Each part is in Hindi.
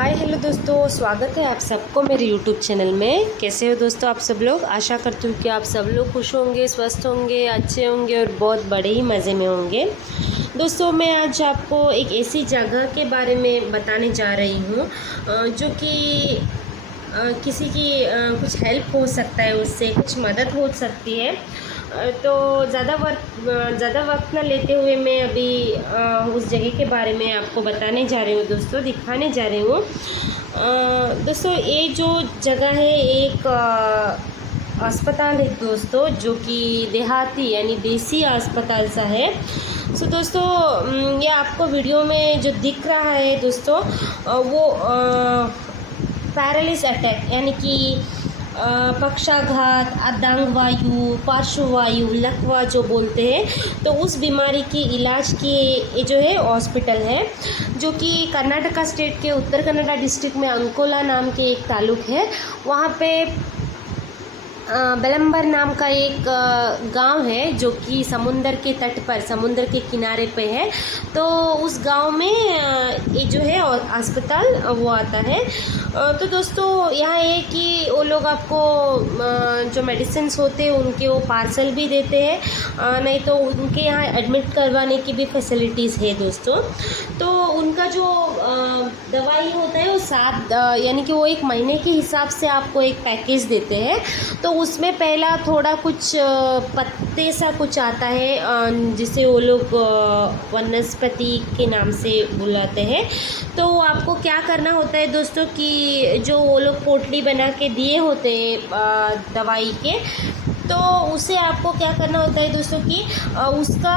हाय हेलो दोस्तों, स्वागत है आप सबको मेरे यूट्यूब चैनल में। कैसे हो दोस्तों आप सब लोग। आशा करती हूँ कि आप सब लोग खुश होंगे, स्वस्थ होंगे, अच्छे होंगे और बहुत बड़े ही मज़े में होंगे। दोस्तों मैं आज आपको एक ऐसी जगह के बारे में बताने जा रही हूँ जो कि किसी की कुछ हेल्प हो सकता है, उससे कुछ मदद हो सकती है। तो ज़्यादा वक्त ना लेते हुए मैं अभी उस जगह के बारे में आपको बताने जा रही हूँ दोस्तों, दिखाने जा रही हूँ। दोस्तों ये जो जगह है एक अस्पताल है दोस्तों, जो कि देहाती यानी देसी अस्पताल सा है। सो दोस्तों ये आपको वीडियो में जो दिख रहा है दोस्तों वो पैरालिस अटैक यानी कि पक्षाघात, अर्धांग वायु, पार्श्ववायु, लकवा जो बोलते हैं, तो उस बीमारी की इलाज की ये जो है हॉस्पिटल है, जो कि कर्नाटका स्टेट के उत्तर कन्नड़ा डिस्ट्रिक्ट में अंकोला नाम के एक तालुक है। वहाँ पे बेलंबर नाम का एक गांव है जो कि समुंदर के तट पर, समुंदर के किनारे पे है। तो उस गांव में ये जो है और अस्पताल वो आता है। तो दोस्तों यहाँ है कि वो लोग आपको जो मेडिसिन्स होते हैं उनके वो पार्सल भी देते हैं, नहीं तो उनके यहाँ एडमिट करवाने की भी फैसिलिटीज़ है दोस्तों। तो उनका जो दवाई होता है वो 7 यानी कि वो 1 महीने के हिसाब से आपको एक पैकेज देते हैं। तो उसमें पहला थोड़ा कुछ पत्ते सा कुछ आता है जिसे वो लोग वनस्पति के नाम से बुलाते हैं। तो आपको क्या करना होता है दोस्तों कि जो वो लोग पोटली बना के दिए होते हैं दवाई के, तो उसे आपको क्या करना होता है दोस्तों कि उसका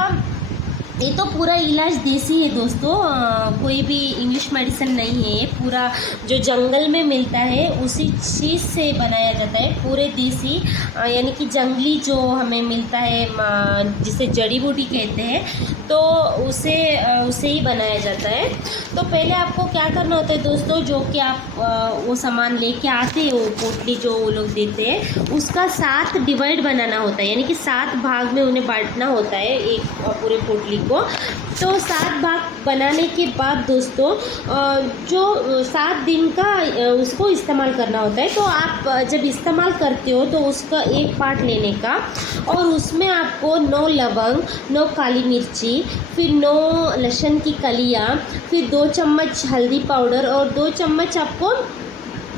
ये तो पूरा इलाज देसी है दोस्तों, कोई भी इंग्लिश मेडिसिन नहीं है। ये पूरा जो जंगल में मिलता है उसी चीज़ से बनाया जाता है, पूरे देसी यानी कि जंगली जो हमें मिलता है जिसे जड़ी बूटी कहते हैं, तो उसे ही बनाया जाता है। तो पहले आपको क्या करना होता है दोस्तों, जो कि आप वो सामान लेके आते हैं, वो पोटली जो वो लोग देते हैं उसका 7 डिवाइड बनाना होता है, यानी कि 7 भाग में उन्हें बांटना होता है एक पूरे पोटली को। तो 7 भाग बनाने के बाद दोस्तों जो 7 दिन का उसको इस्तेमाल करना होता है। तो आप जब इस्तेमाल करते हो तो उसका एक पार्ट लेने का, और उसमें आपको 9 लवंग, 9 काली मिर्ची, फिर 9 लहसुन की कलियाँ, फिर 2 चम्मच हल्दी पाउडर और 2 चम्मच आपको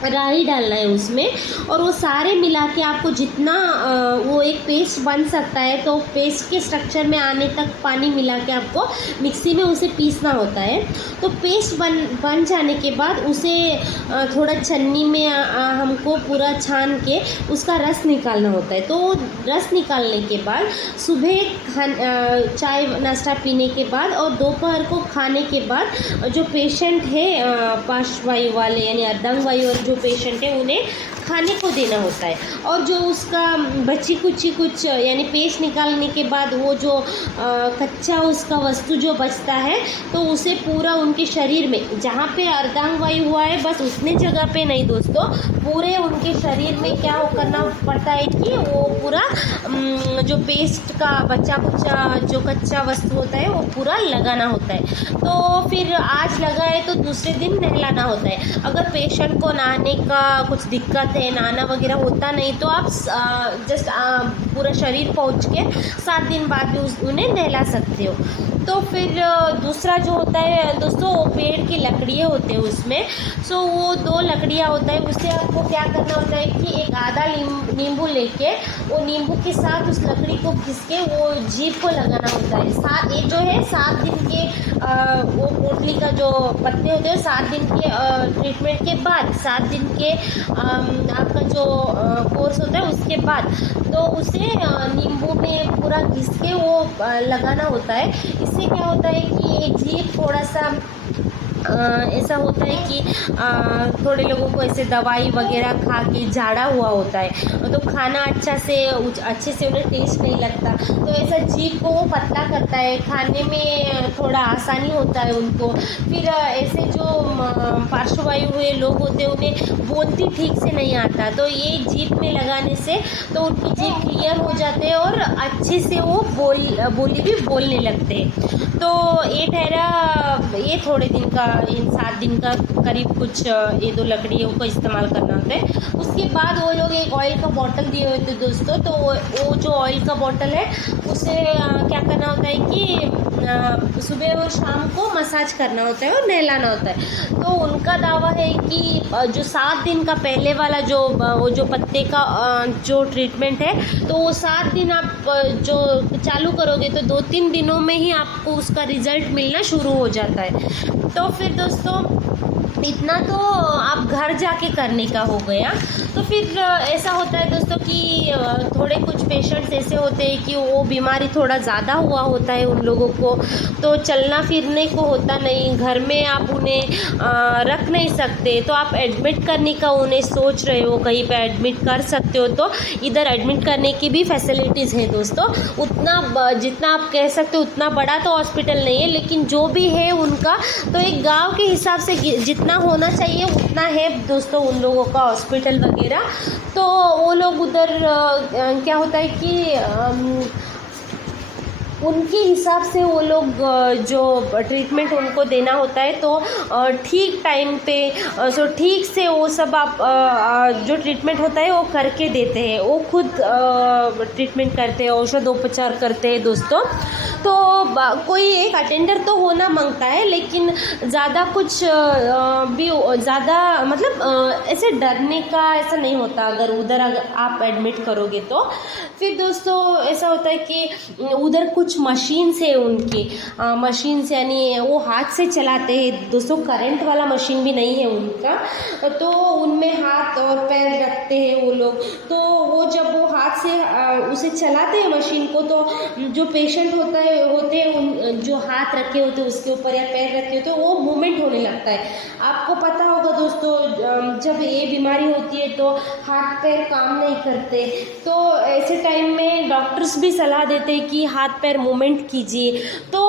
राई डालना है उसमें, और वो सारे मिला के आपको जितना वो एक पेस्ट बन सकता है, तो पेस्ट के स्ट्रक्चर में आने तक पानी मिला के आपको मिक्सी में उसे पीसना होता है। तो पेस्ट बन जाने के बाद उसे थोड़ा छन्नी में हमको पूरा छान के उसका रस निकालना होता है। तो रस निकालने के बाद सुबह चाय नाश्ता पीने के बाद और दोपहर को खाने के बाद जो पेशेंट है पार्श्ववायु वाले यानी अर्धांग वायु और जो पेशेंट है उन्हें खाने को देना होता है। और जो उसका बची कुछ यानी पेस्ट निकालने के बाद वो जो कच्चा उसका वस्तु जो बचता है, तो उसे पूरा उनके शरीर में, जहाँ पे अर्धांग वायु हुआ है बस उतने जगह पे नहीं दोस्तों, पूरे उनके शरीर में क्या हो करना पड़ता है कि वो पूरा जो पेस्ट का बचा जो कच्चा वस्तु होता है वो पूरा लगाना होता है। तो फिर आज लगाए तो दूसरे दिन नहलाना होता है। अगर पेशेंट को नहाने का कुछ दिक्कत है, नहाना वगैरह होता नहीं, तो आप जस्ट पूरा शरीर पोंछ के 7 दिन बाद भी उन्हें नहला सकते हो। तो फिर दूसरा जो होता है दोस्तों, वो पेड़ की लकड़ियाँ होते हैं उसमें। सो वो 2 लकड़ियाँ होता है, उससे आपको क्या करना होता है कि एक आधा नींबू लेके वो नींबू के साथ उस लकड़ी को घिस के वो जीभ को लगाना होता है। ये जो है 7 दिन के वो पोटली का जो पत्ते होते हैं 7 दिन के ट्रीटमेंट के बाद, 7 दिन के आपका जो कोर्स होता है उसके बाद, तो उसे नींबू में पूरा घिस के वो लगाना होता है। इससे क्या होता है कि ये जीभ थोड़ा सा ऐसा होता है कि थोड़े लोगों को ऐसे दवाई वगैरह खा के झाड़ा हुआ होता है, तो खाना अच्छे से उन्हें टेस्ट नहीं लगता, तो ऐसा जीभ को वो पतला करता है, खाने में थोड़ा आसानी होता है उनको। फिर ऐसे जो पार्श्ववायु हुए लोग होते हैं, उन्हें बोलती ठीक से नहीं आता, तो ये जीभ में लगाने से तो उनकी जीभ क्लियर हो जाते हैं और अच्छे से वो बोली भी बोलने लगते हैं। तो ये ठहरा ये थोड़े दिन का, इन 7 दिन का करीब कुछ ये 2 लकड़ियों को इस्तेमाल करना होता है। उसके बाद वो लोग एक ऑयल का बॉटल दिए हुए थे दोस्तों, तो वो जो ऑयल का बॉटल है उसे क्या करना होता है कि सुबह और शाम को मसाज करना होता है और नहलाना होता है। तो उनका दावा है कि जो 7 दिन का पहले वाला वो जो पत्ते का जो ट्रीटमेंट है, तो वो 7 दिन आप जो चालू करोगे तो 2-3 दिनों में ही आपको उसका रिज़ल्ट मिलना शुरू हो जाता है। तो फिर दोस्तों इतना तो आप घर जाके करने का हो गया। तो फिर ऐसा होता है दोस्तों कि थोड़े कुछ पेशेंट्स ऐसे होते हैं कि वो बीमारी थोड़ा ज़्यादा हुआ होता है उन लोगों को, तो चलना फिरने को होता नहीं, घर में आप उन्हें रख नहीं सकते, तो आप एडमिट करने का उन्हें सोच रहे हो, कहीं पे एडमिट कर सकते हो, तो इधर एडमिट करने की भी फैसिलिटीज़ है दोस्तों। उतना जितना आप कह सकते हो उतना बड़ा तो हॉस्पिटल नहीं है, लेकिन जो भी है उनका तो एक गाँव के हिसाब से जितना होना चाहिए उतना है दोस्तों उन लोगों का हॉस्पिटल वगैरह। तो वो लोग उधर क्या होता है कि उनके हिसाब से वो लोग जो ट्रीटमेंट उनको देना होता है, तो ठीक टाइम पे ठीक से वो सब आप जो ट्रीटमेंट होता है वो करके देते हैं। वो खुद ट्रीटमेंट करते हैं, औषधोपचार करते हैं दोस्तों। तो कोई एक अटेंडर तो होना मांगता है, लेकिन ज़्यादा कुछ भी ज़्यादा मतलब ऐसे डरने का ऐसा नहीं होता अगर आप एडमिट करोगे तो। फिर दोस्तों ऐसा होता है कि उधर कुछ मशीन से उनकी मशीन से यानी वो हाथ से चलाते हैं दोस्तों, करंट वाला मशीन भी नहीं है उनका, तो उनमें हाथ और पैर रखते हैं वो लोग। तो वो जब वो हाथ से उसे चलाते हैं मशीन को, तो जो पेशेंट होते हैं जो हाथ रखे होते हैं उसके ऊपर या पैर रखे होते हैं, वो मूवमेंट होने लगता है। आपको पता होगा दोस्तों जब ये बीमारी होती है तो हाथ पैर काम नहीं करते, तो ऐसे टाइम में डॉक्टर्स भी सलाह देते हैं कि हाथ पैर मूवमेंट कीजिए। तो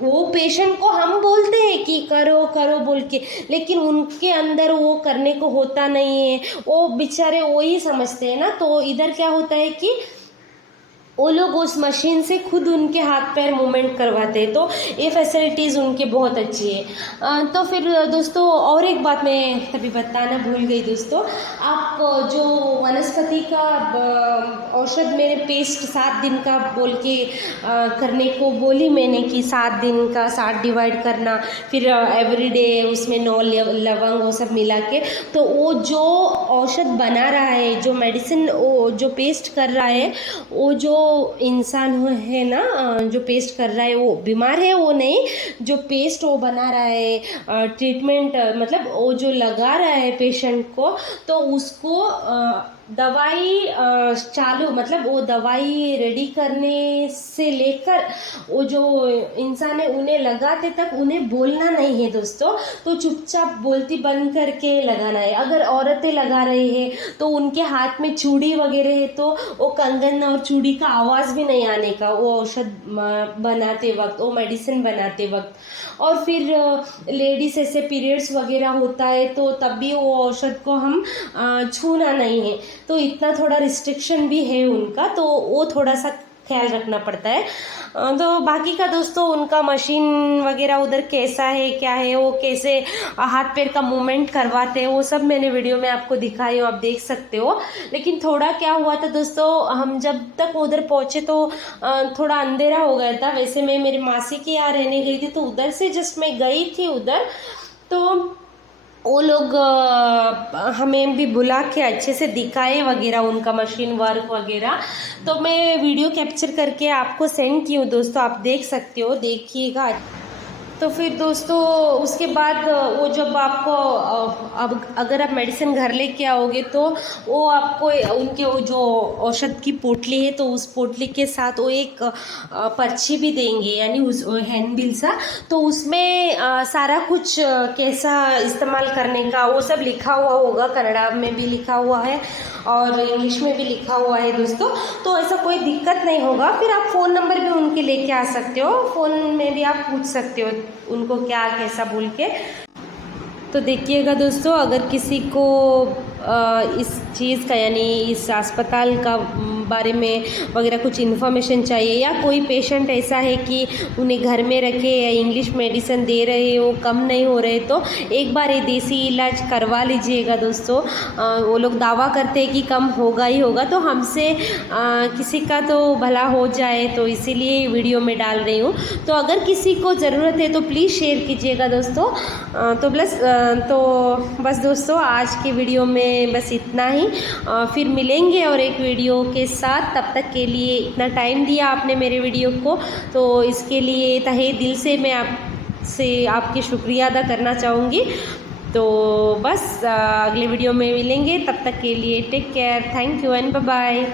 वो पेशेंट को हम बोलते हैं कि करो करो बोल के, लेकिन उनके अंदर वो करने को होता नहीं है, वो बेचारे वो ही समझते हैं ना। तो इधर क्या होता है कि वो लोग उस मशीन से खुद उनके हाथ पैर मूवमेंट करवाते हैं, तो ये फैसिलिटीज़ उनके बहुत अच्छी है। तो फिर दोस्तों और एक बात मैं तभी बताना भूल गई दोस्तों, आप जो वनस्पति का औषध मेरे पेस्ट 7 दिन का बोल के करने को बोली मैंने कि 7 दिन का 7 डिवाइड करना, फिर एवरीडे उसमें 9 लवंग वो सब मिला के, तो वो जो औषध बना रहा है, जो मेडिसिन वो जो पेस्ट कर रहा है, वो जो इंसान है ना जो पेस्ट कर रहा है वो बीमार है वो नहीं, जो पेस्ट वो बना रहा है ट्रीटमेंट मतलब वो जो लगा रहा है पेशेंट को, तो उसको दवाई चालू मतलब वो दवाई रेडी करने से लेकर वो जो इंसान है उन्हें लगाते तक उन्हें बोलना नहीं है दोस्तों। तो चुपचाप बोलती बंद करके लगाना है। अगर औरतें लगा रही है तो उनके हाथ में चूड़ी वगैरह है तो वो कंगन और चूड़ी का आवाज़ भी नहीं आने का वो औषध बनाते वक्त, वो मेडिसिन बनाते वक्त। और फिर लेडीज़ ऐसे पीरियड्स वगैरह होता है तो तब भी वो औषध को हम छूना नहीं है, तो इतना थोड़ा रिस्ट्रिक्शन भी है उनका, तो वो थोड़ा सा ख्याल रखना पड़ता है। तो बाकी का दोस्तों उनका मशीन वगैरह उधर कैसा है क्या है, वो कैसे हाथ पैर का मूवमेंट करवाते हैं, वो सब मैंने वीडियो में आपको दिखाई हो, आप देख सकते हो। लेकिन थोड़ा क्या हुआ था दोस्तों, हम जब तक उधर पहुँचे तो थोड़ा अंधेरा हो गया था। वैसे मैं मेरी मासी के यहाँ रहने गई थी, तो उधर से जस्ट मैं गई थी उधर, तो वो लोग हमें भी बुला के अच्छे से दिखाए वगैरह उनका मशीन वर्क वगैरह, तो मैं वीडियो कैप्चर करके आपको सेंड की हूँ दोस्तों, आप देख सकते हो, देखिएगा। तो फिर दोस्तों उसके बाद वो जब आपको अब अगर आप मेडिसिन घर लेके आओगे तो वो आपको उनके वो जो औषध की पोटली है तो उस पोटली के साथ वो एक पर्ची भी देंगे, यानी उस हैंडबिल सा, तो उसमें सारा कुछ कैसा इस्तेमाल करने का वो सब लिखा हुआ होगा। कन्नड़ा में भी लिखा हुआ है और इंग्लिश में भी लिखा हुआ है दोस्तों, तो ऐसा कोई दिक्कत नहीं होगा। फिर आप फ़ोन नंबर भी उनके लेके आ सकते हो, फ़ोन में भी आप पूछ सकते हो उनको क्या कैसा बोल के। तो देखिएगा दोस्तों, अगर किसी को इस चीज़ का यानी इस अस्पताल का बारे में वगैरह कुछ इन्फॉर्मेशन चाहिए, या कोई पेशेंट ऐसा है कि उन्हें घर में रखे या इंग्लिश मेडिसिन दे रहे हो, कम नहीं हो रहे, तो एक बार ये देसी इलाज करवा लीजिएगा दोस्तों। वो लोग दावा करते हैं कि कम होगा ही होगा, तो हमसे किसी का तो भला हो जाए, तो इसीलिए वीडियो में डाल रही हूँ। तो अगर किसी को ज़रूरत है तो प्लीज़ शेयर कीजिएगा दोस्तों। तो बस दोस्तों, आज की वीडियो में बस इतना ही। फिर मिलेंगे और एक वीडियो के साथ। तब तक के लिए इतना टाइम दिया आपने मेरे वीडियो को, तो इसके लिए तहे दिल से मैं आपकी शुक्रिया अदा करना चाहूँगी। तो बस अगले वीडियो में मिलेंगे, तब तक के लिए take care, thank you and bye bye.